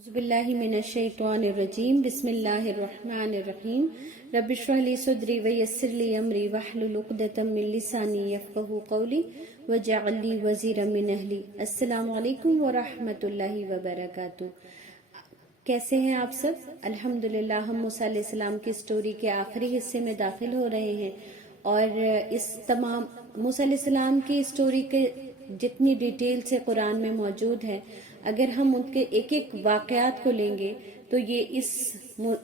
أعوذ بالله من الشيطان الرجيم بسم الله الرحمن الرحيم رب اشرح لي صدري ويسر لي أمري واحلل عقدة من لساني يفقهوا قولي واجعل لي وزيرا من أهلي السلام علیکم ورحمۃ اللہ وبرکاتہ۔ کیسے ہیں آپ سب؟ الحمدللہ ہم موسیٰ علیہ السلام کی سٹوری کے آخری حصے میں داخل ہو رہے ہیں، اور اس تمام موسیٰ علیہ السلام کی سٹوری کے جتنی ڈیٹیل سے قرآن میں موجود ہے، اگر ہم ان کے ایک ایک واقعات کو لیں گے تو یہ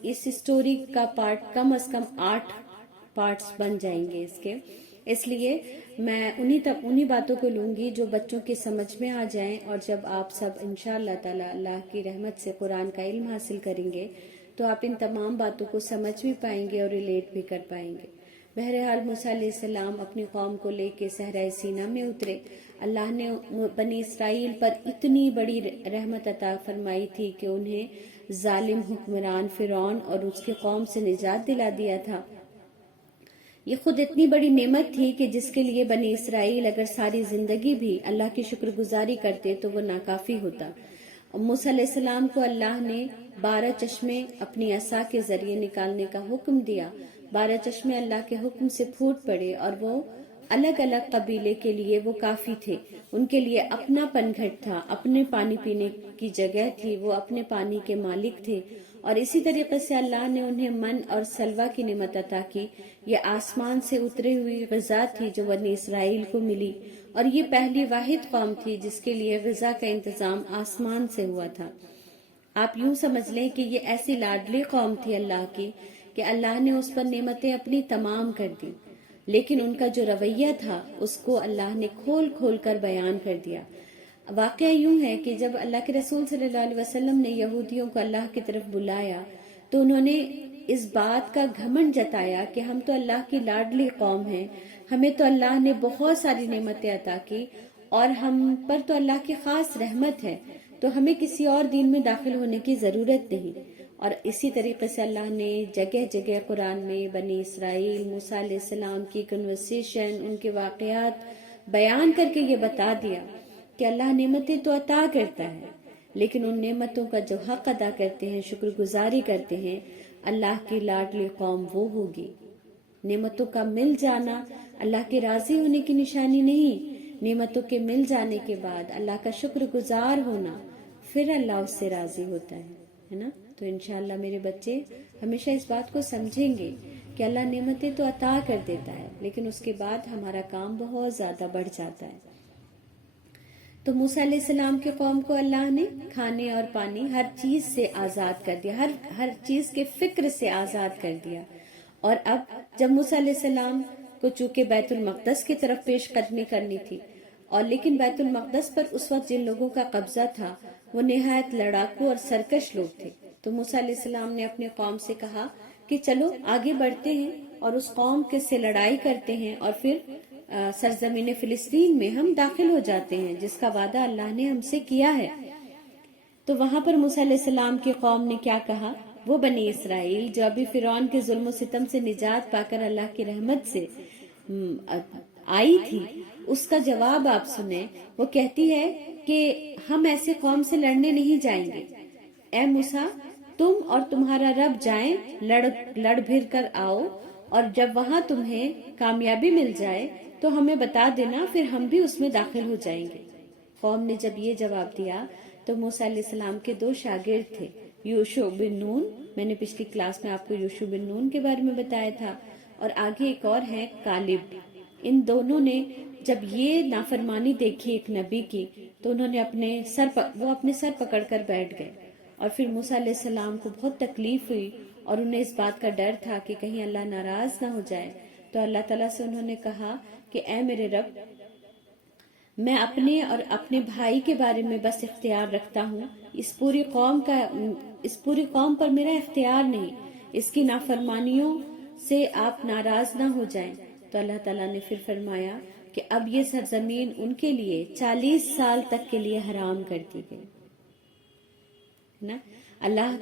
اس سٹوری کا پارٹ کم از کم 8 پارٹس بن جائیں گے اس کے۔ اس لیے میں انہی باتوں کو لوں گی جو بچوں کی سمجھ میں آ جائیں، اور جب آپ سب انشاءاللہ تعالی اللہ کی رحمت سے قرآن کا علم حاصل کریں گے تو آپ ان تمام باتوں کو سمجھ بھی پائیں گے اور ریلیٹ بھی کر پائیں گے۔ بہرحال موسیٰ علیہ السلام اپنی قوم کو لے کے صحرائے سینا میں اترے۔ اللہ نے بنی اسرائیل پر اتنی بڑی رحمت عطا فرمائی تھی کہ انہیں ظالم حکمران فرعون اور اس کی قوم سے نجات دلا دیا تھا۔ یہ خود اتنی بڑی نعمت تھی کہ جس کے لیے بنی اسرائیل اگر ساری زندگی بھی اللہ کی شکر گزاری کرتے تو وہ ناکافی ہوتا۔ موسیٰ علیہ السلام کو اللہ نے 12 چشمے اپنی عصا کے ذریعے نکالنے کا حکم دیا۔ 12 چشمے اللہ کے حکم سے پھوٹ پڑے، اور وہ الگ الگ قبیلے کے لیے وہ کافی تھے۔ ان کے لیے اپنا پنگھٹ تھا، اپنے پانی پینے کی جگہ تھی، وہ اپنے پانی کے مالک تھے۔ اور اسی طریقے سے اللہ نے انہیں من اور سلوہ کی نعمت عطا کی۔ یہ آسمان سے اتری ہوئی غذا تھی جو بنی اسرائیل کو ملی، اور یہ پہلی واحد قوم تھی جس کے لیے غذا کا انتظام آسمان سے ہوا تھا۔ آپ یوں سمجھ لیں کہ یہ ایسی لاڈلی قوم تھی اللہ کی کہ اللہ نے اس پر نعمتیں اپنی تمام کر دی، لیکن ان کا جو رویہ تھا اس کو اللہ نے کھول کھول کر بیان کر دیا۔ واقعہ یوں ہے کہ جب اللہ کے رسول صلی اللہ علیہ وسلم نے یہودیوں کو اللہ کی طرف بلایا تو انہوں نے اس بات کا گھمنڈ جتایا کہ ہم تو اللہ کی لاڈلی قوم ہیں، ہمیں تو اللہ نے بہت ساری نعمتیں عطا کی، اور ہم پر تو اللہ کی خاص رحمت ہے، تو ہمیں کسی اور دین میں داخل ہونے کی ضرورت نہیں۔ اور اسی طریقے سے اللہ نے جگہ جگہ قرآن میں بنی اسرائیل، موسیٰ علیہ السلام کی کنورسیشن، ان کے واقعات بیان کر کے یہ بتا دیا کہ اللہ نعمتیں تو عطا کرتا ہے، لیکن ان نعمتوں کا جو حق ادا کرتے ہیں، شکر گزاری کرتے ہیں، اللہ کی لاڈلی قوم وہ ہوگی۔ نعمتوں کا مل جانا اللہ کے راضی ہونے کی نشانی نہیں، نعمتوں کے مل جانے کے بعد اللہ کا شکر گزار ہونا، پھر اللہ اس سے راضی ہوتا ہے نا۔ تو انشاءاللہ میرے بچے ہمیشہ اس بات کو سمجھیں گے کہ اللہ نعمتیں تو عطا کر دیتا ہے، لیکن اس کے بعد ہمارا کام بہت زیادہ بڑھ جاتا ہے۔ تو موسیٰ علیہ السلام کے قوم کو اللہ نے کھانے اور پانی ہر چیز سے آزاد کر دیا، ہر چیز کے فکر سے آزاد کر دیا۔ اور اب جب موسیٰ علیہ السلام کو چونکہ بیت المقدس کی طرف پیش قدمی کرنی تھی، اور لیکن بیت المقدس پر اس وقت جن لوگوں کا قبضہ تھا وہ نہایت لڑاکو اور سرکش لوگ تھے، تو موسیٰ علیہ السلام نے اپنے قوم سے کہا کہ چلو آگے بڑھتے ہیں اور اس قوم کے سے لڑائی کرتے ہیں، اور پھر سرزمین فلسطین میں ہم داخل ہو جاتے ہیں جس کا وعدہ اللہ نے ہم سے کیا ہے۔ تو وہاں پر موسیٰ علیہ السلام کی قوم نے کیا کہا؟ وہ بنی اسرائیل جو ابھی فرعون کے ظلم و ستم سے نجات پا کر اللہ کی رحمت سے آئی تھی، اس کا جواب آپ سنیں۔ وہ کہتی ہے کہ ہم ایسے قوم سے لڑنے نہیں جائیں گے، اے موسیٰ تم اور تمہارا رب جائیں، لڑ بھر کر آؤ، اور جب وہاں تمہیں کامیابی مل جائے تو ہمیں بتا دینا، پھر ہم بھی اس میں داخل ہو جائیں گے۔ قوم نے جب یہ جواب دیا تو موسیٰ علیہ السلام کے 2 شاگرد تھے، یوشع بن نون، میں نے پچھلی کلاس میں آپ کو یوشع بن نون کے بارے میں بتایا تھا، اور آگے ایک اور ہے کالب۔ ان دونوں نے جب یہ نافرمانی دیکھی ایک نبی کی تو انہوں نے اپنے سر پکڑ کر بیٹھ گئے، اور پھر موسیٰ علیہ السلام کو بہت تکلیف ہوئی، اور انہیں اس بات کا ڈر تھا کہ کہیں اللہ ناراض نہ ہو جائے۔ تو اللہ تعالیٰ سے انہوں نے کہا کہ اے میرے رب، میں اپنے اور اپنے بھائی کے بارے میں بس اختیار رکھتا ہوں، اس پوری قوم پر میرا اختیار نہیں، اس کی نافرمانیوں سے آپ ناراض نہ ہو جائیں۔ تو اللہ تعالیٰ نے پھر فرمایا کہ اب یہ سرزمین ان کے لیے 40 سال تک کے لیے حرام کر دی گئی نا۔ اللہ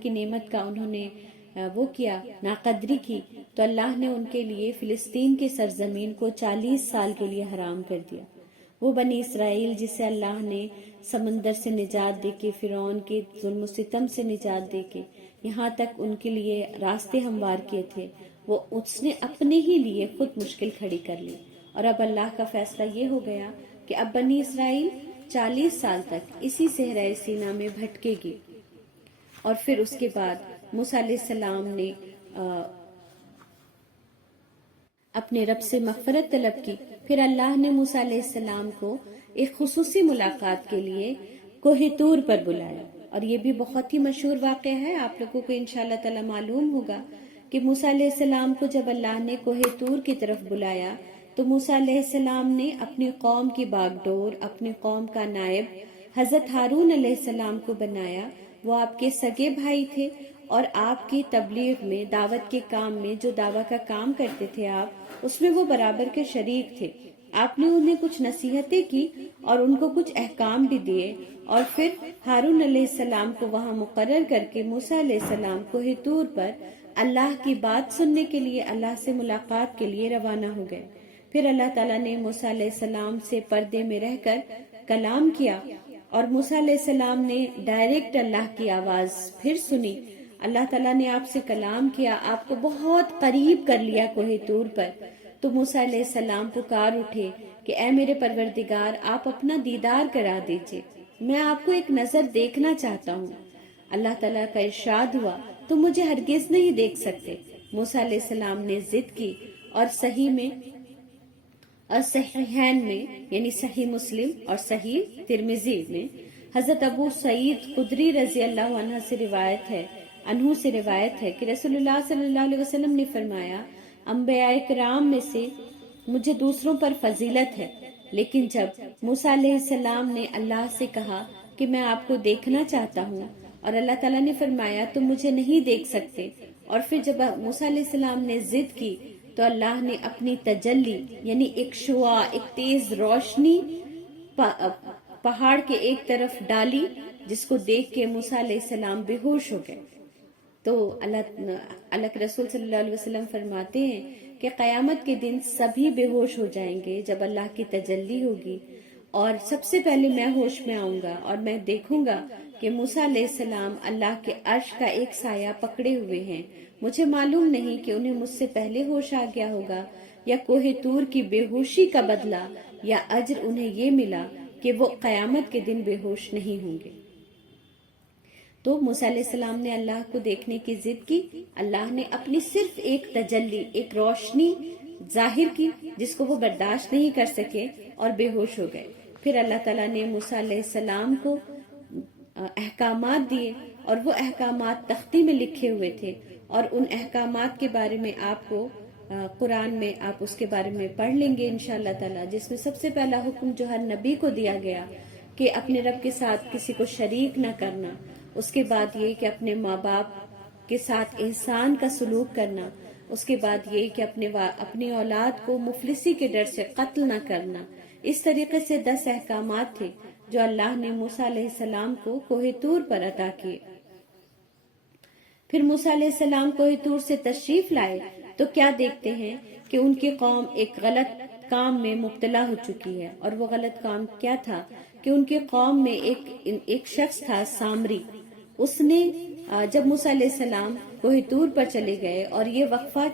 کی نعمت کا انہوں نے وہ کیا، ناقدری کی، تو اللہ نے ان کے لیے فلسطین کی سرزمین کو 40 سال کے لیے حرام کر دیا۔ وہ بنی اسرائیل جسے اللہ نے سمندر سے نجات دے کے، فرعون کے ظلم و ستم سے نجات دے کے یہاں تک ان کے لیے راستے ہموار کیے تھے، وہ اس نے اپنے ہی لیے خود مشکل کھڑی کر لی۔ اور اب اللہ کا فیصلہ یہ ہو گیا کہ اب بنی اسرائیل 40 سال تک اسی صحرائے سینا میں بھٹکے گی۔ اور پھر اس کے بعد موسیٰ علیہ السلام نے اپنے رب سے مغفرت طلب کی۔ پھر اللہ نے موسیٰ علیہ السلام کو ایک خصوصی ملاقات کے لیے کوہ طور پر بلایا، اور یہ بھی بہت ہی مشہور واقعہ ہے، آپ لوگوں کو انشاءاللہ تعالی معلوم ہوگا کہ موسیٰ علیہ السلام کو جب اللہ نے کوہ طور کی طرف بلایا تو موسیٰ علیہ السلام نے اپنی قوم کی باغ ڈور، اپنی قوم کا نائب حضرت ہارون علیہ السلام کو بنایا۔ وہ آپ کے سگے بھائی تھے اور آپ کی تبلیغ میں، دعوت کے کام میں، جو دعوت کا کام کرتے تھے آپ، اس میں وہ برابر کے شریک تھے۔ آپ نے انہیں کچھ نصیحتیں کی اور ان کو کچھ احکام بھی دیے، اور پھر ہارون علیہ السلام کو وہاں مقرر کر کے موسیٰ علیہ السلام کوہ طور پر اللہ کی بات سننے کے لیے، اللہ سے ملاقات کے لیے روانہ ہو گئے۔ پھر اللہ تعالیٰ نے موسیٰ علیہ السلام سے پردے میں رہ کر کلام کیا، اور موسیٰ علیہ السلام نے ڈائریکٹ اللہ کی آواز پھر سنی۔ اللہ تعالیٰ نے آپ سے کلام کیا، آپ کو بہت قریب کر لیا کوہ طور پر۔ تو موسیٰ علیہ السلام پکار اٹھے کہ اے میرے پروردگار، آپ اپنا دیدار کرا دیجئے، میں آپ کو ایک نظر دیکھنا چاہتا ہوں۔ اللہ تعالیٰ کا ارشاد ہوا، تم مجھے ہرگز نہیں دیکھ سکتے۔ موسیٰ علیہ السلام نے ضد کی، اور صحیح میں اور صحیحین میں یعنی صحیح مسلم اور صحیح ترمذی میں حضرت ابو سعید خدری رضی اللہ عنہ سے روایت ہے کہ رسول اللہ صلی اللہ علیہ وسلم نے فرمایا، انبیاء کرام میں سے مجھے دوسروں پر فضیلت ہے، لیکن جب موسیٰ علیہ السلام نے اللہ سے کہا کہ میں آپ کو دیکھنا چاہتا ہوں، اور اللہ تعالیٰ نے فرمایا تم مجھے نہیں دیکھ سکتے، اور پھر جب موسیٰ علیہ السلام نے ضد کی تو اللہ نے اپنی تجلی یعنی ایک شعاع، ایک تیز روشنی پہاڑ کے ایک طرف ڈالی، جس کو دیکھ کے موسیٰ علیہ السلام بے ہوش ہو گئے۔ تو اللہ کے رسول صلی اللہ علیہ وسلم فرماتے ہیں کہ قیامت کے دن سبھی بے ہوش ہو جائیں گے جب اللہ کی تجلی ہوگی، اور سب سے پہلے میں ہوش میں آؤں گا، اور میں دیکھوں گا کہ موسیٰ علیہ السلام اللہ کے عرش کا ایک سایہ پکڑے ہوئے ہیں۔ مجھے معلوم نہیں کہ انہیں مجھ سے پہلے ہوش آ گیا ہوگا، یا کوہ طور کی بے ہوشی کا بدلہ یا اجر انہیں یہ ملا کہ وہ قیامت کے دن بے ہوش نہیں ہوں گے۔ تو موسیٰ علیہ السلام نے اللہ کو دیکھنے کی ضد کی، اللہ نے اپنی صرف ایک تجلی، ایک روشنی ظاہر کی جس کو وہ برداشت نہیں کر سکے اور بے ہوش ہو گئے۔ پھر اللہ تعالیٰ نے موسیٰ علیہ السلام کو احکامات دیے، اور وہ احکامات تختی میں لکھے ہوئے تھے، اور ان احکامات کے بارے میں آپ کو قرآن میں آپ اس کے بارے میں پڑھ لیں گے انشاءاللہ تعالیٰ، جس میں سب سے پہلا حکم جو ہر نبی کو دیا گیا کہ اپنے رب کے ساتھ کسی کو شریک نہ کرنا، اس کے بعد یہ کہ اپنے ماں باپ کے ساتھ احسان کا سلوک کرنا، اس کے بعد یہ کہ اپنی اولاد کو مفلسی کے ڈر سے قتل نہ کرنا۔ اس طریقے سے 10 احکامات تھے جو اللہ نے موسیٰ علیہ السلام کو کوہ طور پر عطا کیے۔ پھر موسیٰ علیہ السلام کوہ طور سے تشریف لائے تو کیا دیکھتے ہیں کہ ان کی قوم ایک غلط کام میں مبتلا ہو چکی ہے، اور وہ غلط کام کیا تھا کہ ان کی قوم میں ایک شخص تھا سامری۔ اس نے جب موسیٰ علیہ السلام کوہ طور پر چلے گئے، اور یہ وقفہ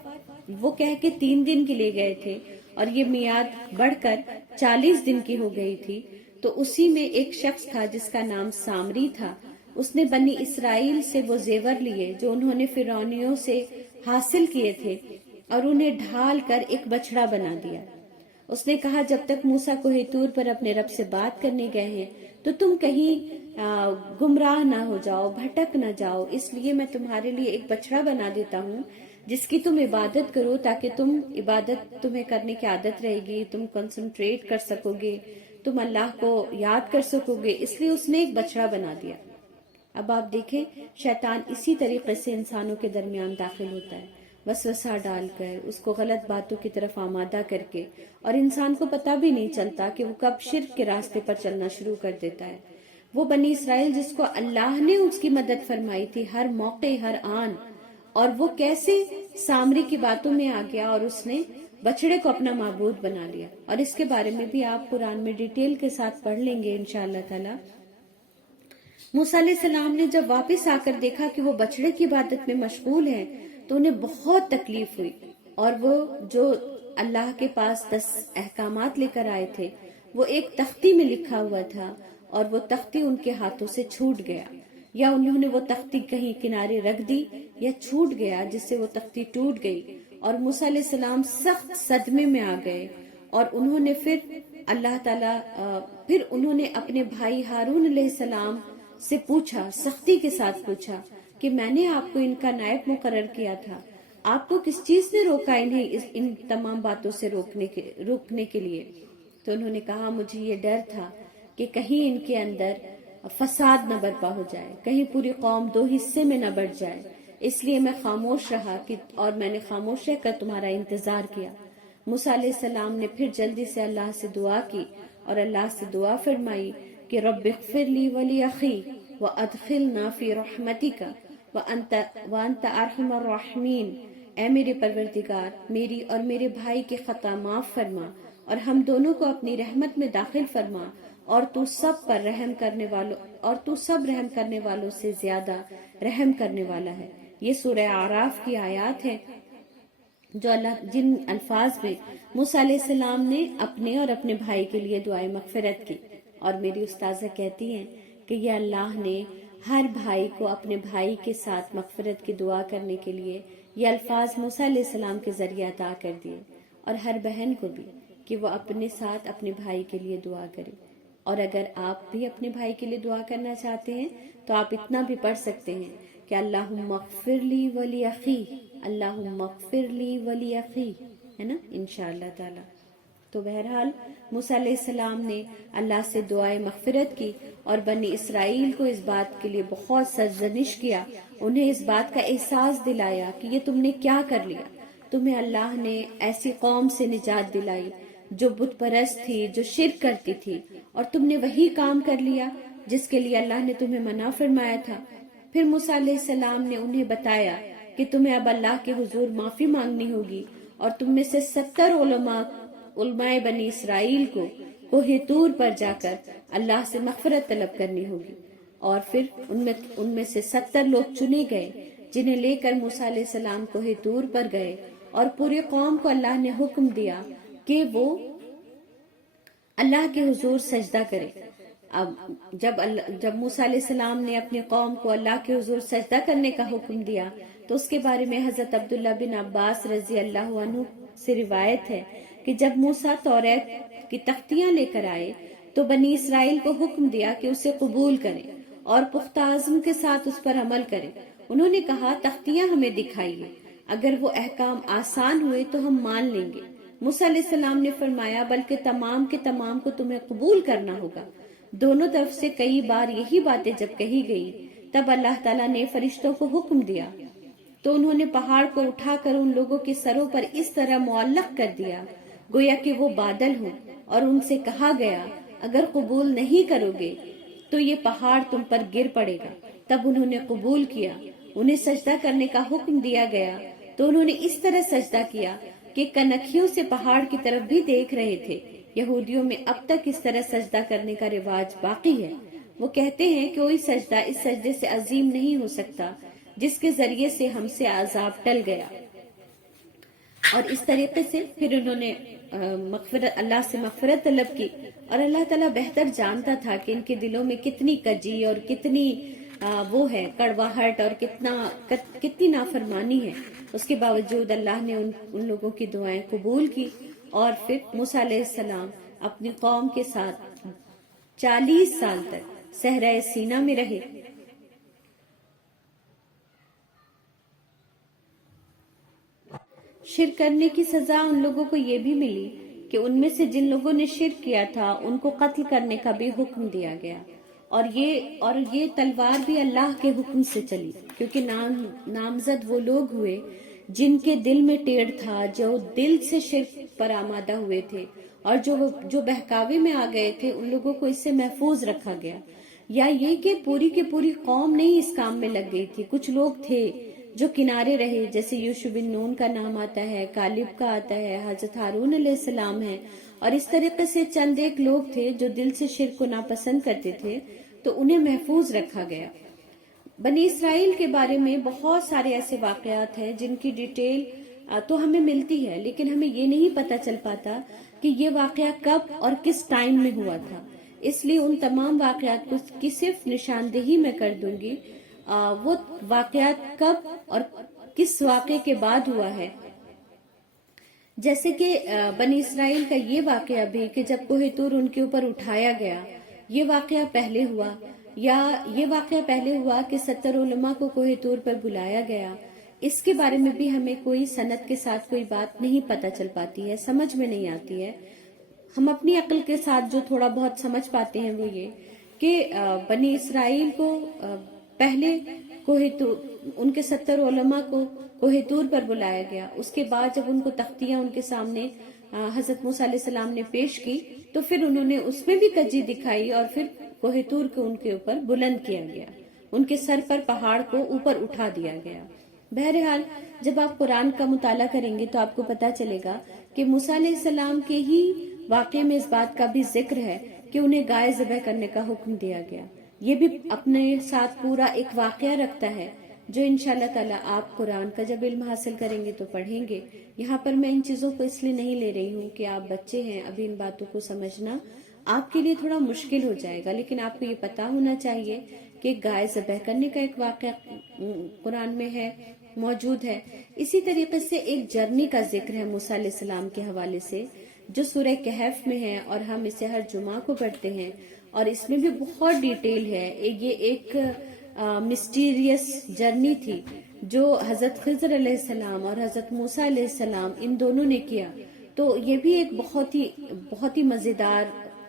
وہ کہہ کے 3 دن کے لیے گئے تھے اور یہ میعاد بڑھ کر 40 دن کی ہو گئی تھی، تو اسی میں ایک شخص تھا جس کا نام سامری تھا۔ اس نے بنی اسرائیل سے وہ زیور لیے جو انہوں نے فرعونیوں سے حاصل کیے تھے، اور انہیں ڈھال کر ایک بچڑا بنا دیا۔ اس نے کہا جب تک موسیٰ کوہ طور پر اپنے رب سے بات کرنے گئے ہیں تو تم کہیں گمراہ نہ ہو جاؤ، بھٹک نہ جاؤ، اس لیے میں تمہارے لیے ایک بچڑا بنا دیتا ہوں جس کی تم عبادت کرو، تاکہ عبادت تمہیں کرنے کی عادت رہے گی، تم کنسنٹریٹ کر سکو گے، تم اللہ کو یاد کر سکو گے، اس لیے اس نے ایک بچڑا بنا دیا۔ اب آپ دیکھیں شیطان اسی طریقے سے انسانوں کے درمیان داخل ہوتا ہے، وسوسہ ڈال کر، اس کو غلط باتوں کی طرف آمادہ کر کے، اور انسان کو پتہ بھی نہیں چلتا کہ وہ کب شرک کے راستے پر چلنا شروع کر دیتا ہے۔ وہ بنی اسرائیل جس کو اللہ نے اس کی مدد فرمائی تھی ہر موقع ہر آن، اور وہ کیسے سامری کی باتوں میں آ گیا اور اس نے بچڑے کو اپنا معبود بنا لیا. اور اس کے بارے میں بھی آپ قرآن میں ڈیٹیل کے ساتھ پڑھ لیں گے انشاءاللہ تعالی. موسیٰ علیہ السلام نے جب واپس آ کر دیکھا کہ وہ بچڑے کی عبادت میں مشغول ہیں تو انہیں بہت تکلیف ہوئی، اور وہ جو اللہ کے پاس 10 احکامات لے کر آئے تھے وہ ایک تختی میں لکھا ہوا تھا، اور وہ تختی ان کے ہاتھوں سے چھوٹ گیا، یا انہوں نے وہ تختی کہیں کنارے رکھ دی یا چھوٹ گیا جس سے وہ تختی ٹوٹ گئی. اور موسیٰ علیہ السلام سخت صدمے میں آ گئے، اور انہوں نے پھر انہوں نے اپنے بھائی ہارون علیہ السلام سے پوچھا، سختی کے ساتھ پوچھا کہ میں نے آپ کو ان کا نائب مقرر کیا تھا، آپ کو کس چیز نے روکا انہیں ان تمام باتوں سے روکنے کے لیے؟ تو انہوں نے کہا، مجھے یہ ڈر تھا کہ کہیں ان کے اندر فساد نہ برپا ہو جائے، کہیں پوری قوم 2 حصے میں نہ بٹ جائے، اس لیے میں خاموش رہا اور میں نے خاموش رہ کر تمہارا انتظار کیا. موسیٰ علیہ السلام نے پھر جلدی سے اللہ سے دعا کی اور اللہ سے دعا فرمائی کہ رب اغفر لی ولی اخی وادخلنا فی رحمتک وانت ارحم الراحمین. اے میرے پروردگار، میری اور میرے بھائی کی خطا معاف فرما اور ہم دونوں کو اپنی رحمت میں داخل فرما، اور تو سب رحم کرنے والوں سے زیادہ رحم کرنے والا ہے. یہ سورہ اعراف کی آیات ہے جو جن الفاظ میں موسیٰ علیہ السلام نے اپنے اور اپنے بھائی کے لیے دعائے مغفرت کی. اور میری استاذہ کہتی ہیں کہ یہ اللہ نے ہر بھائی کو اپنے بھائی کے ساتھ مغفرت کی دعا کرنے کے لیے یہ الفاظ موسیٰ علیہ السلام کے ذریعے عطا کر دیے، اور ہر بہن کو بھی کہ وہ اپنے ساتھ اپنے بھائی کے لیے دعا کرے. اور اگر آپ بھی اپنے بھائی کے لیے دعا کرنا چاہتے ہیں تو آپ اتنا بھی پڑھ سکتے ہیں کہ اللہم اغفر لی ولی اخی، اللہم اغفر لی ولی اخی، ہے نا، انشاءاللہ تعالی. تو بہرحال موسیٰ علیہ السلام نے اللہ سے دعائے مغفرت کی اور بنی اسرائیل کو اس بات کے لیے بہت سرزنش کیا، انہیں اس بات کا احساس دلایا کہ یہ تم نے کیا کر لیا، تمہیں اللہ نے ایسی قوم سے نجات دلائی جو بت پرست تھی، جو شرک کرتی تھی، اور تم نے وہی کام کر لیا جس کے لیے اللہ نے تمہیں منع فرمایا تھا. پھر موسیٰ علیہ السلام نے انہیں بتایا کہ تمہیں اب اللہ کے حضور معافی مانگنی ہوگی، اور تم میں سے 70 علماء بنی اسرائیل کو کوہ طور پر جا کر اللہ سے مغفرت طلب کرنی ہوگی. اور پھر ان میں سے 70 لوگ چنے گئے جنہیں لے کر موسیٰ علیہ السلام کوہ طور پر گئے، اور پوری قوم کو اللہ نے حکم دیا کہ وہ اللہ کے حضور سجدہ کرے. اب جب موسیٰ علیہ السلام نے اپنی قوم کو اللہ کے حضور سجدہ کرنے کا حکم دیا تو اس کے بارے میں حضرت عبداللہ بن عباس رضی اللہ عنہ سے روایت ہے کہ جب موسیٰ توریت کی تختیاں لے کر آئے تو بنی اسرائیل کو حکم دیا کہ اسے قبول کریں اور پختہ عزم کے ساتھ اس پر عمل کریں. انہوں نے کہا، تختیاں ہمیں دکھائیے، اگر وہ احکام آسان ہوئے تو ہم مان لیں گے. موسیٰ علیہ السلام نے فرمایا، بلکہ تمام کے تمام کو تمہیں قبول کرنا ہوگا. دونوں طرف سے کئی بار یہی باتیں جب کہی گئی تب اللہ تعالیٰ نے فرشتوں کو حکم دیا تو انہوں نے پہاڑ کو اٹھا کر ان لوگوں کے سروں پر اس طرح معلق کر دیا گویا کہ وہ بادل ہوں، اور ان سے کہا گیا، اگر قبول نہیں کرو گے تو یہ پہاڑ تم پر گر پڑے گا. تب انہوں نے قبول کیا. انہیں سجدہ کرنے کا حکم دیا گیا تو انہوں نے اس طرح سجدہ کیا کہ کنکھیوں سے پہاڑ کی طرف بھی دیکھ رہے تھے. یہودیوں میں اب تک اس طرح سجدہ کرنے کا رواج باقی ہے. وہ کہتے ہیں کہ کوئی سجدہ اس سجدے سے عظیم نہیں ہو سکتا جس کے ذریعے سے ہم سے عذاب ٹل گیا. اور اس طریقے سے پھر انہوں نے اللہ سے مغفرت طلب کی، اور اللہ تعالیٰ بہتر جانتا تھا کہ ان کے دلوں میں کتنی کجی اور کتنی وہ ہے کڑواہٹ اور کتنی نافرمانی ہے. اس کے باوجود اللہ نے ان لوگوں کی دعائیں قبول کی، اور پھر موسیٰ علیہ السلام اپنی قوم کے ساتھ 40 سال تک صحرائے سینا میں رہے. شرک کرنے کی سزا ان لوگوں کو یہ بھی ملی کہ ان میں سے جن لوگوں نے شرک کیا تھا ان کو قتل کرنے کا بھی حکم دیا گیا، اور یہ تلوار بھی اللہ کے حکم سے چلی، کیونکہ نامزد وہ لوگ ہوئے جن کے دل میں ٹیڑھ تھا، جو دل سے شرک پر آمادہ ہوئے تھے، اور جو بہکاوے میں آ گئے تھے، ان لوگوں کو اس سے محفوظ رکھا گیا. یا یہ کہ پوری کی پوری قوم نہیں اس کام میں لگ گئی تھی، کچھ لوگ تھے جو کنارے رہے، جیسے یوشع بن نون کا نام آتا ہے، کالب کا آتا ہے، حضرت ہارون علیہ السلام ہے، اور اس طریقے سے چند ایک لوگ تھے جو دل سے شرک کو ناپسند کرتے تھے، تو انہیں محفوظ رکھا گیا۔ بنی اسرائیل کے بارے میں بہت سارے ایسے واقعات ہیں جن کی ڈیٹیل تو ہمیں ملتی ہے، لیکن ہمیں یہ نہیں پتا چل پاتا کہ یہ واقعہ کب اور کس ٹائم میں ہوا تھا۔ اس لیے ان تمام واقعات کی صرف نشاندہی میں کر دوں گی، وہ واقعات کب اور کس واقعے کے بعد ہوا ہے۔ جیسے کہ بنی اسرائیل کا یہ واقعہ بھی کہ جب کوہ طور ان کے اوپر اٹھایا گیا، یہ واقعہ پہلے ہوا، یا یہ واقعہ پہلے ہوا کہ 70 علماء کو کوہ طور پر بلایا گیا۔ اس کے بارے میں بھی ہمیں کوئی سند کے ساتھ کوئی بات نہیں پتہ چل پاتی ہے، سمجھ میں نہیں آتی ہے۔ ہم اپنی عقل کے ساتھ جو تھوڑا بہت سمجھ پاتے ہیں وہ یہ کہ بنی اسرائیل کو پہلے ان کے 70 علماء کو کوہ طور پر بلایا گیا، اس کے بعد جب ان کو تختیاں ان کے سامنے حضرت موسیٰ علیہ السلام نے پیش کی تو پھر انہوں نے اس میں بھی کجی دکھائی، اور پھر کوہ طور کو ان کے اوپر بلند کیا گیا، ان کے سر پر پہاڑ کو اوپر اٹھا دیا گیا۔ بہرحال جب آپ قرآن کا مطالعہ کریں گے تو آپ کو پتا چلے گا کہ موسیٰ علیہ السلام کے ہی واقعے میں اس بات کا بھی ذکر ہے کہ انہیں گائے ذبح کرنے کا حکم دیا گیا۔ یہ بھی اپنے ساتھ پورا ایک واقعہ رکھتا ہے جو انشاءاللہ تعالیٰ آپ قرآن کا جب علم حاصل کریں گے تو پڑھیں گے۔ یہاں پر میں ان چیزوں کو اس لیے نہیں لے رہی ہوں کہ آپ بچے ہیں، ابھی ان باتوں کو سمجھنا آپ کے لیے تھوڑا مشکل ہو جائے گا، لیکن آپ کو یہ پتا ہونا چاہیے کہ گائے ذبح کرنے کا ایک واقعہ قرآن میں ہے، موجود ہے۔ اسی طریقے سے ایک جرنی کا ذکر ہے موسیٰ علیہ السلام کے حوالے سے جو سورہ کہف میں ہے، اور ہم اسے ہر جمعہ کو پڑھتے ہیں، اور اس میں بھی بہت ڈیٹیل ہے۔ یہ ایک مسٹیریس جرنی تھی جو حضرت خضر علیہ السلام اور حضرت موسیٰ علیہ السلام ان دونوں نے کیا، تو یہ بھی ایک بہت ہی مزیدار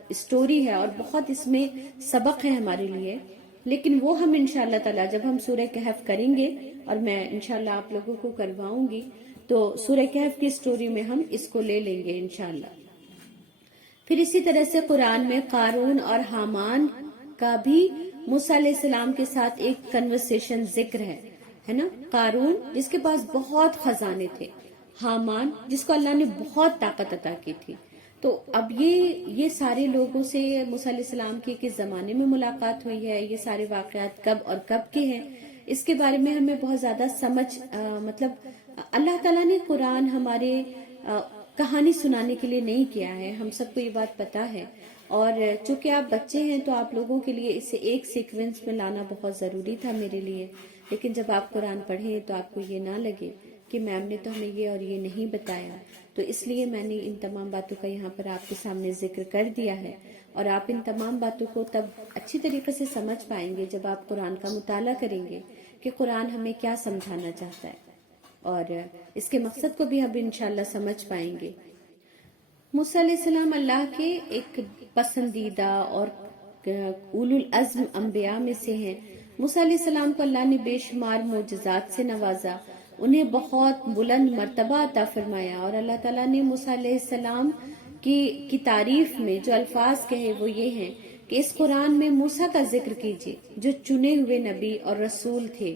اسٹوری ہے، اور بہت اس میں سبق ہے ہمارے لیے۔ لیکن وہ ہم انشاءاللہ تعالی جب ہم سورہ کہف کریں گے، اور میں انشاءاللہ آپ لوگوں کو کرواؤں گی، تو سورہ کہف کی سٹوری میں ہم اس کو لے لیں گے انشاءاللہ۔ پھر اسی طرح سے قرآن میں قارون اور حامان کا بھی موسیٰ علیہ السلام کے ساتھ ایک کنورسیشن ذکر ہے نا۔ قارون جس کے پاس بہت خزانے تھے، حامان جس کو اللہ نے بہت طاقت عطا کی تھی۔ تو اب یہ سارے لوگوں سے موسیٰ علیہ السلام کی کس زمانے میں ملاقات ہوئی ہے، یہ سارے واقعات کب اور کب کے ہیں، اس کے بارے میں ہمیں بہت زیادہ مطلب اللہ تعالیٰ نے قرآن ہمارے کہانی سنانے کے لیے نہیں کیا ہے، ہم سب کو یہ بات پتا ہے، اور چونکہ آپ بچے ہیں تو آپ لوگوں کے لیے اسے ایک سیکوینس میں لانا بہت ضروری تھا میرے لیے۔ لیکن جب آپ قرآن پڑھیں تو آپ کو یہ نہ لگے کہ میم نے تو ہمیں یہ اور یہ نہیں بتایا، تو اس لیے میں نے ان تمام باتوں کا یہاں پر آپ کے سامنے ذکر کر دیا ہے، اور آپ ان تمام باتوں کو تب اچھی طریقے سے سمجھ پائیں گے جب آپ قرآن کا مطالعہ کریں گے کہ قرآن ہمیں کیا سمجھانا چاہتا ہے، اور اس کے مقصد کو بھی ہم انشاءاللہ سمجھ پائیں گے۔ موسیٰ علیہ السلام اللہ کے ایک پسندیدہ اور اولو العزم انبیاء میں سے ہیں۔ موسیٰ علیہ السلام کو اللہ نے بے شمار معجزات سے نوازا، انہیں بہت بلند مرتبہ عطا فرمایا، اور اللہ تعالیٰ نے موسیٰ علیہ السلام کی تعریف میں جو الفاظ کہے وہ یہ ہیں کہ اس قرآن میں موسیٰ کا ذکر کیجیے جو چنے ہوئے نبی اور رسول تھے،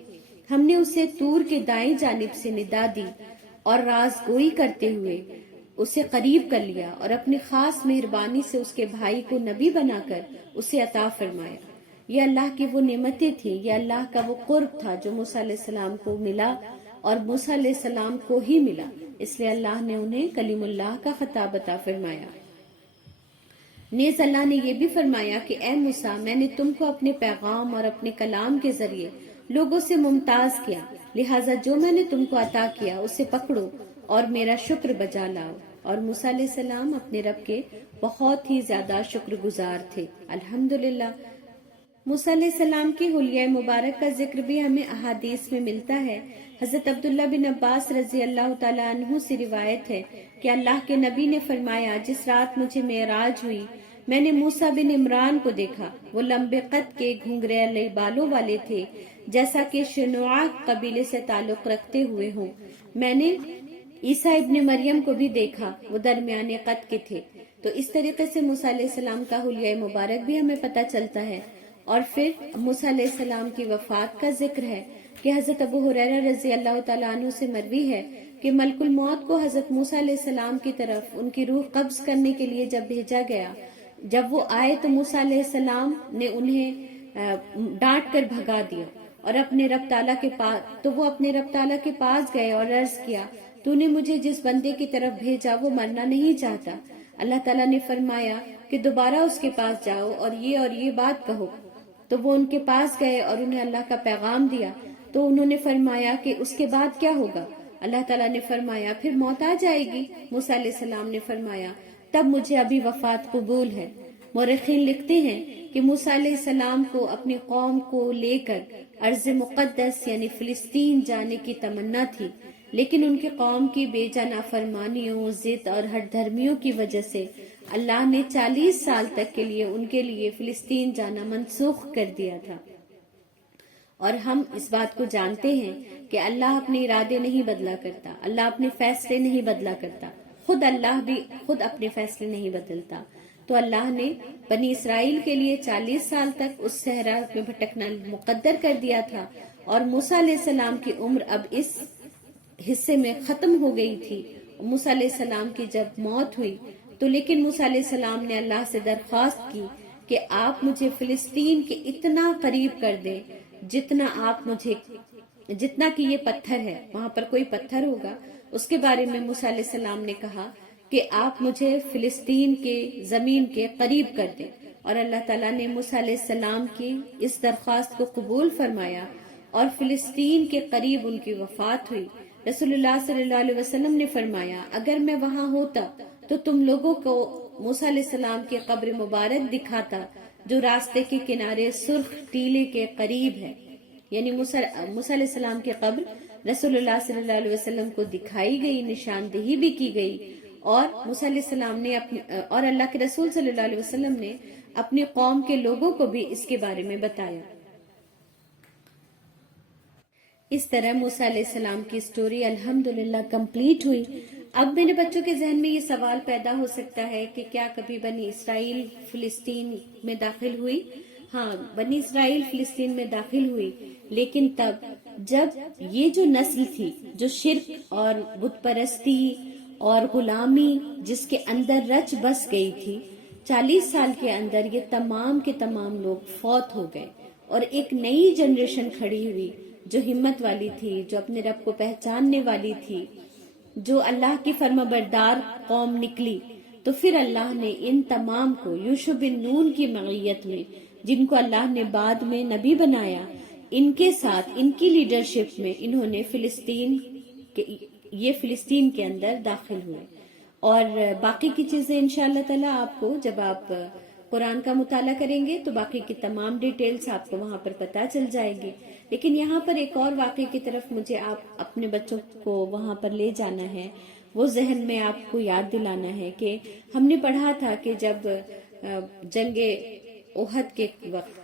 ہم نے اسے طور کے دائیں جانب سے ندا دی اور راز گوئی کرتے ہوئے اسے قریب کر لیا، اور اپنی خاص مہربانی سے اس کے بھائی کو نبی بنا کر اسے عطا فرمایا۔ یہ اللہ کی وہ نعمتیں تھیں، یہ اللہ کا وہ قرب تھا جو موسیٰ علیہ السلام کو ملا، اور موسیٰ علیہ السلام کو ہی ملا، اس لیے اللہ نے انہیں کلیم اللہ کا خطاب عطا فرمایا۔ نیز اللہ نے یہ بھی فرمایا کہ اے موسیٰ، میں نے تم کو اپنے پیغام اور اپنے کلام کے ذریعے لوگوں سے ممتاز کیا، لہٰذا جو میں نے تم کو عطا کیا اسے پکڑو اور میرا شکر بجا لاؤ۔ اور موسیٰ علیہ السلام اپنے رب کے بہت ہی زیادہ شکر گزار تھے، الحمدللہ۔ موسیٰ علیہ السلام کی حلیہ مبارک کا ذکر بھی ہمیں احادیث میں ملتا ہے۔ حضرت عبداللہ بن عباس رضی اللہ تعالیٰ عنہ سے روایت ہے کہ اللہ کے نبی نے فرمایا، جس رات مجھے معراج ہوئی میں نے موسیٰ بن عمران کو دیکھا، وہ لمبے قد کے گھنگریلے بالوں والے تھے جیسا کہ شنوع قبیلے سے تعلق رکھتے ہوئے ہوں۔ میں نے عیسیٰ ابن مریم کو بھی دیکھا، وہ درمیانے قد کے تھے۔ تو اس طریقے سے موسیٰ علیہ السلام کا حلیہ مبارک بھی ہمیں پتہ چلتا ہے۔ اور پھر موسیٰ علیہ السلام کی وفات کا ذکر ہے۔ کہ حضرت ابو ہریرہ رضی اللہ تعالیٰ عنہ سے مروی ہے کہ ملک الموت کو حضرت موسیٰ علیہ السلام کی طرف ان کی روح قبض کرنے کے لیے جب بھیجا گیا، جب وہ آئے تو موسیٰ علیہ السلام نے انہیں ڈانٹ کر بھگا دیا اور اپنے رب تعالیٰ کے پاس وہ اپنے رب تعالیٰ کے پاس گئے اور عرض کیا، تو نے مجھے جس بندے کی طرف بھیجا وہ مرنا نہیں چاہتا۔ اللہ تعالیٰ نے فرمایا کہ دوبارہ اس کے پاس جاؤ اور یہ بات کہو۔ تو وہ ان کے پاس گئے اور انہیں اللہ کا پیغام دیا، تو انہوں نے فرمایا کہ اس کے بعد کیا ہوگا؟ اللہ تعالیٰ نے فرمایا پھر موت آ جائے گی۔ موسیٰ علیہ السلام نے فرمایا تب مجھے ابھی وفات قبول ہے۔ مورخین لکھتے ہیں کہ موسیٰ علیہ السلام کو اپنی قوم کو لے کر ارض مقدس یعنی فلسطین جانے کی تمنا تھی، لیکن ان کی قوم کی بے جا نافرمانیوں، ضد اور ہٹ دھرمیوں کی وجہ سے اللہ نے 40 سال تک کے لیے ان کے لیے فلسطین جانا منسوخ کر دیا تھا۔ اور ہم اس بات کو جانتے ہیں کہ اللہ اپنے ارادے نہیں بدلا کرتا، اللہ اپنے فیصلے نہیں بدلا کرتا، اللہ بھی خود اپنے فیصلے نہیں بدلتا۔ تو اللہ نے بنی اسرائیل کے لیے 40 سال تک اس صحرا میں بھٹکنا مقدر کر دیا تھا، اور موسیٰ علیہ السلام کی عمر اب اس حصے میں ختم ہو گئی تھی۔ موسیٰ علیہ السلام کی جب موت ہوئی تو لیکن موسیٰ علیہ السلام نے اللہ سے درخواست کی کہ آپ مجھے فلسطین کے اتنا قریب کر دیں جتنا کہ یہ پتھر ہے، وہاں پر کوئی پتھر ہوگا اس کے بارے میں موسیٰ علیہ السلام نے کہا کہ آپ مجھے فلسطین کے زمین کے قریب کر دیں، اور اللہ تعالیٰ نے موسیٰ علیہ السلام کی اس درخواست کو قبول فرمایا اور فلسطین کے قریب ان کی وفات ہوئی۔ رسول اللہ صلی اللہ علیہ وسلم نے فرمایا اگر میں وہاں ہوتا تو تم لوگوں کو موسیٰ علیہ السلام کی قبر مبارک دکھاتا جو راستے کے کنارے سرخ ٹیلے کے قریب ہے۔ یعنی موسیٰ علیہ السلام کی قبر رسول اللہ صلی اللہ علیہ وسلم کو دکھائی گئی، نشاندہی بھی کی گئی، اور موسیٰ علیہ السلام نے اور اللہ کے رسول صلی اللہ علیہ وسلم نے اپنی قوم کے لوگوں کو بھی اس کے بارے میں بتایا۔ اس طرح موسیٰ علیہ السلام کی سٹوری الحمدللہ کمپلیٹ ہوئی۔ اب میرے بچوں کے ذہن میں یہ سوال پیدا ہو سکتا ہے کہ کیا کبھی بنی اسرائیل فلسطین میں داخل ہوئی؟ ہاں، بنی اسرائیل فلسطین میں داخل ہوئی، لیکن تب جب یہ جو نسل تھی جو شرک اور بت پرستی اور غلامی جس کے اندر رچ بس گئی تھی، 40 سال کے اندر یہ تمام کے تمام لوگ فوت ہو گئے، اور ایک نئی جنریشن کھڑی ہوئی جو ہمت والی تھی، جو اپنے رب کو پہچاننے والی تھی، جو اللہ کی فرما بردار قوم نکلی۔ تو پھر اللہ نے ان تمام کو یوشع بن نون کی معیت میں، جن کو اللہ نے بعد میں نبی بنایا، ان کے ساتھ ان کی لیڈرشپ میں انہوں نے فلسطین کے اندر داخل ہوئے۔ اور باقی کی چیزیں انشاءاللہ تعالی آپ کو جب آپ قرآن کا مطالعہ کریں گے تو باقی کی تمام ڈیٹیلز آپ کو وہاں پر پتہ چل جائے گی۔ لیکن یہاں پر ایک اور واقعے کی طرف مجھے آپ اپنے بچوں کو وہاں پر لے جانا ہے، وہ ذہن میں آپ کو یاد دلانا ہے کہ ہم نے پڑھا تھا کہ جب جنگ احد کے وقت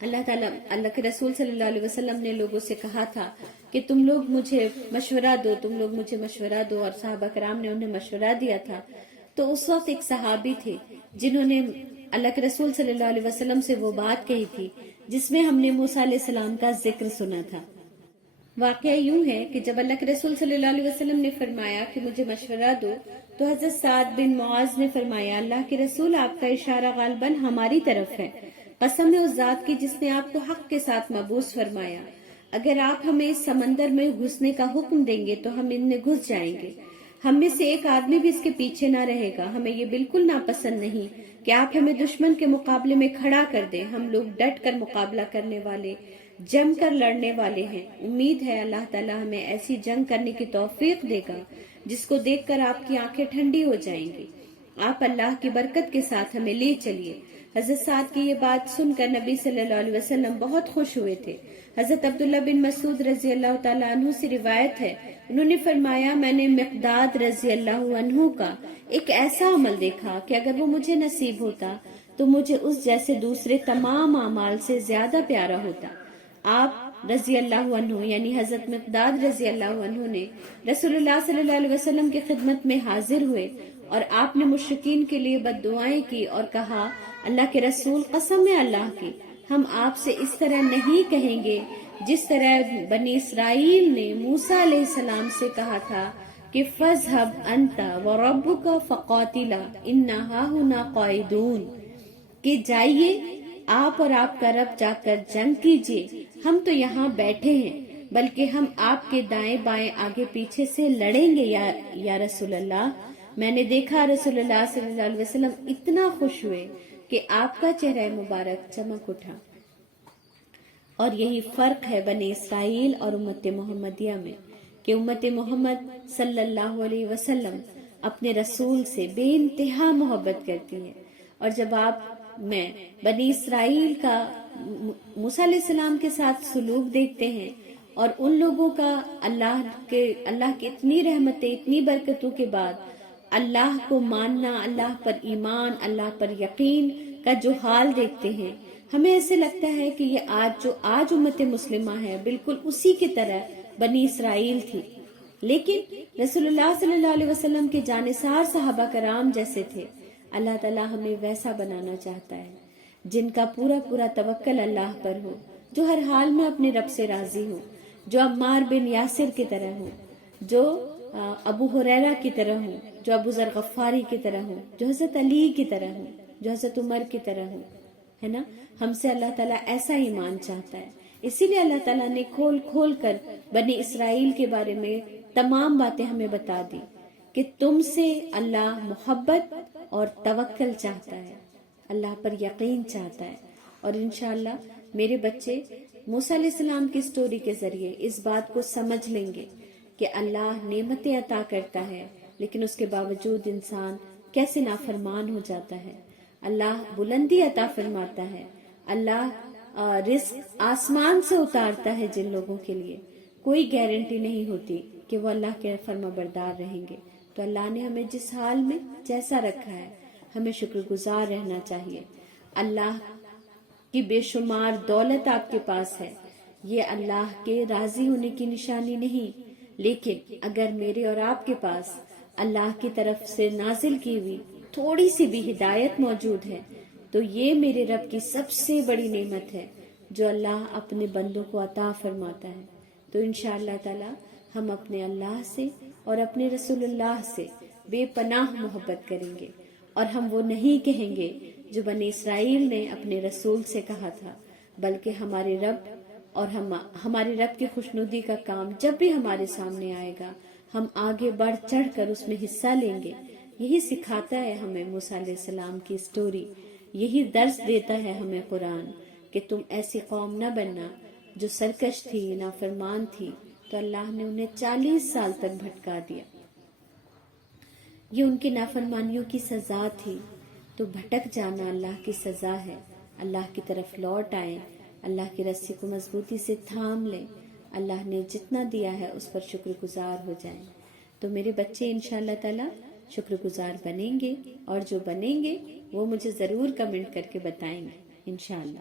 اللہ کے رسول صلی اللہ علیہ وسلم نے لوگوں سے کہا تھا کہ تم لوگ مجھے مشورہ دو، اور صحابہ کرام نے انہیں مشورہ دیا تھا۔ تو اس وقت ایک صحابی تھے جنہوں نے اللہ کے رسول صلی اللہ علیہ وسلم سے وہ بات کہی تھی جس میں ہم نے موسیٰ علیہ السلام کا ذکر سنا تھا۔ واقعہ یوں ہے کہ جب اللہ کے رسول صلی اللہ علیہ وسلم نے فرمایا کہ مجھے مشورہ دو، تو حضرت سعد بن معاذ نے فرمایا اللہ کے رسول آپ کا اشارہ غالباً ہماری طرف ہے، قسم ہے اس ذات کی جس نے آپ کو حق کے ساتھ مبعوث فرمایا، اگر آپ ہمیں اس سمندر میں گھسنے کا حکم دیں گے تو ہم ان میں گھس جائیں گے، ہم میں سے ایک آدمی بھی اس کے پیچھے نہ رہے گا، ہمیں یہ بالکل ناپسند نہیں کہ آپ ہمیں دشمن کے مقابلے میں کھڑا کر دیں، ہم لوگ ڈٹ کر مقابلہ کرنے والے، جم کر لڑنے والے ہیں، امید ہے اللہ تعالی ہمیں ایسی جنگ کرنے کی توفیق دے گا جس کو دیکھ کر آپ کی آنکھیں ٹھنڈی ہو جائیں گی، آپ اللہ کی برکت کے ساتھ ہمیں لے چلیے۔ حضرت سعد کی یہ بات سن کر نبی صلی اللہ علیہ وسلم بہت خوش ہوئے تھے۔ حضرت عبداللہ بن مسعود رضی اللہ تعالیٰ عنہ سے روایت ہے، انہوں نے فرمایا میں نے مقداد رضی اللہ عنہ کا ایک ایسا عمل دیکھا کہ اگر وہ مجھے نصیب ہوتا تو مجھے اس جیسے دوسرے تمام اعمال سے زیادہ پیارا ہوتا۔ آپ رضی اللہ عنہ یعنی حضرت مقداد رضی اللہ عنہ نے رسول اللہ صلی اللہ علیہ وسلم کی خدمت میں حاضر ہوئے اور آپ نے مشرکین کے لیے بد دعائیں کی اور کہا اللہ کے رسول قسم ہے اللہ کی، ہم آپ سے اس طرح نہیں کہیں گے جس طرح بنی اسرائیل نے موسیٰ علیہ السلام سے کہا تھا کہ فَاذْهَبْ أَنْتَ وَرَبُّكَ فَقَاتِلَا إِنَّا هَاهُنَا قَاعِدُونَ، کہ جائیے آپ اور آپ کا رب جا کر جنگ کیجیے، ہم تو یہاں بیٹھے ہیں، بلکہ ہم آپ کے دائیں بائیں آگے پیچھے سے لڑیں گے یا رسول اللہ۔ میں نے دیکھا رسول اللہ صلی اللہ علیہ وسلم اتنا خوش ہوئے کہ آپ کا چہرہ مبارک چمک اٹھا۔ اور یہی فرق ہے بنی اسرائیل اور امت محمدیہ میں، کہ امت محمد صلی اللہ علیہ وسلم اپنے رسول سے بے انتہا محبت کرتی ہے، اور جب آپ میں بنی اسرائیل کا موسیٰ علیہ السلام کے ساتھ سلوک دیکھتے ہیں اور ان لوگوں کا اللہ کی اتنی رحمتیں، اتنی برکتوں کے بعد اللہ کو ماننا، اللہ پر ایمان، اللہ پر یقین کا جو حال دیکھتے ہیں، ہمیں ایسے لگتا ہے کہ یہ آج امت مسلمہ ہے بالکل اسی کی طرح بنی اسرائیل تھی، لیکن رسول اللہ صلی اللہ علیہ وسلم کے جانثار صحابہ کرام جیسے تھے۔ اللہ تعالیٰ ہمیں ویسا بنانا چاہتا ہے، جن کا پورا پورا توکل اللہ پر ہو، جو ہر حال میں اپنے رب سے راضی ہو، جو عمار بن یاسر کی طرح ہو، جو ابو ہریرہ کی طرح ہو، جو ابو ذر غفاری کی طرح ہو، جو حضرت علی کی طرح ہو، جو حضرت عمر کی طرح ہو، ہے نا۔ ہم سے اللہ تعالیٰ ایسا ایمان چاہتا ہے، اسی لیے اللہ تعالیٰ نے کھول کھول کر بنی اسرائیل کے بارے میں تمام باتیں ہمیں بتا دی کہ تم سے اللہ محبت اور توکل چاہتا ہے، اللہ پر یقین چاہتا ہے۔ اور انشاءاللہ میرے بچے موسیٰ علیہ السلام کی سٹوری کے ذریعے اس بات کو سمجھ لیں گے کہ اللہ نعمتیں عطا کرتا ہے، لیکن اس کے باوجود انسان کیسے نافرمان ہو جاتا ہے۔ اللہ بلندی عطا فرماتا ہے، اللہ رزق آسمان سے اتارتا ہے جن لوگوں کے لیے کوئی گارنٹی نہیں ہوتی کہ وہ اللہ کے فرما بردار رہیں گے۔ تو اللہ نے ہمیں جس حال میں جیسا رکھا ہے ہمیں شکر گزار رہنا چاہیے۔ اللہ کی بے شمار دولت آپ کے پاس ہے، یہ اللہ کے راضی ہونے کی نشانی نہیں، لیکن اگر میرے اور آپ کے پاس اللہ کی طرف سے نازل کی ہوئی تھوڑی سی بھی ہدایت موجود ہے تو یہ میرے رب کی سب سے بڑی نعمت ہے جو اللہ اپنے بندوں کو عطا فرماتا ہے۔ تو انشاءاللہ تعالی ہم اپنے اللہ سے اور اپنے رسول اللہ سے بے پناہ محبت کریں گے، اور ہم وہ نہیں کہیں گے جو بنی اسرائیل نے اپنے رسول سے کہا تھا، بلکہ ہمارے رب اور ہمارے رب کی خوشنودی کا کام جب بھی ہمارے سامنے آئے گا ہم آگے بڑھ چڑھ کر اس میں حصہ لیں گے۔ یہی سکھاتا ہے ہمیں موسیٰ علیہ السلام کی سٹوری، یہی درس دیتا ہے ہمیں قرآن کہ تم ایسی قوم نہ بننا جو سرکش تھی، نافرمان تھی، تو اللہ نے انہیں 40 سال تک بھٹکا دیا۔ یہ ان کی نافرمانیوں کی سزا تھی، تو بھٹک جانا اللہ کی سزا ہے۔ اللہ کی طرف لوٹ آئیں، اللہ کی رسی کو مضبوطی سے تھام لیں، اللہ نے جتنا دیا ہے اس پر شکر گزار ہو جائیں۔ تو میرے بچے انشاءاللہ تعالی شکر گزار بنیں گے، اور جو بنیں گے وہ مجھے ضرور کمنٹ کر کے بتائیں گے انشاءاللہ۔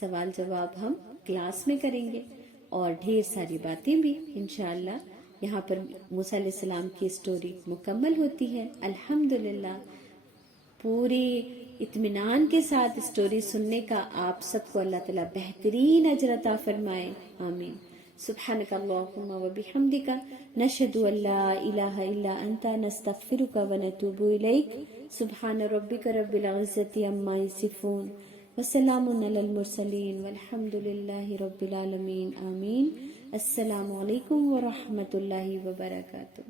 سوال جواب ہم کلاس میں کریں گے اور ڈھیر ساری باتیں بھی انشاءاللہ۔ یہاں پر موسیٰ علیہ السلام کی سٹوری مکمل ہوتی ہے الحمدللہ۔ پوری اطمینان کے ساتھ سٹوری سننے کا آپ سب کو اللہ تعالیٰ بہترین اجر عطا فرمائے، آمین۔ سبحانک اللہم و بحمدک، نشہد ان لا الہ الا انت، نستغفرک و نتوب الیک۔ سبحان ربک رب العزت عما یصفون، وسلام علی المرسلین، والحمد للہ رب العالمین، آمین۔ السلام علیکم ورحمۃ اللہ وبرکاتہ۔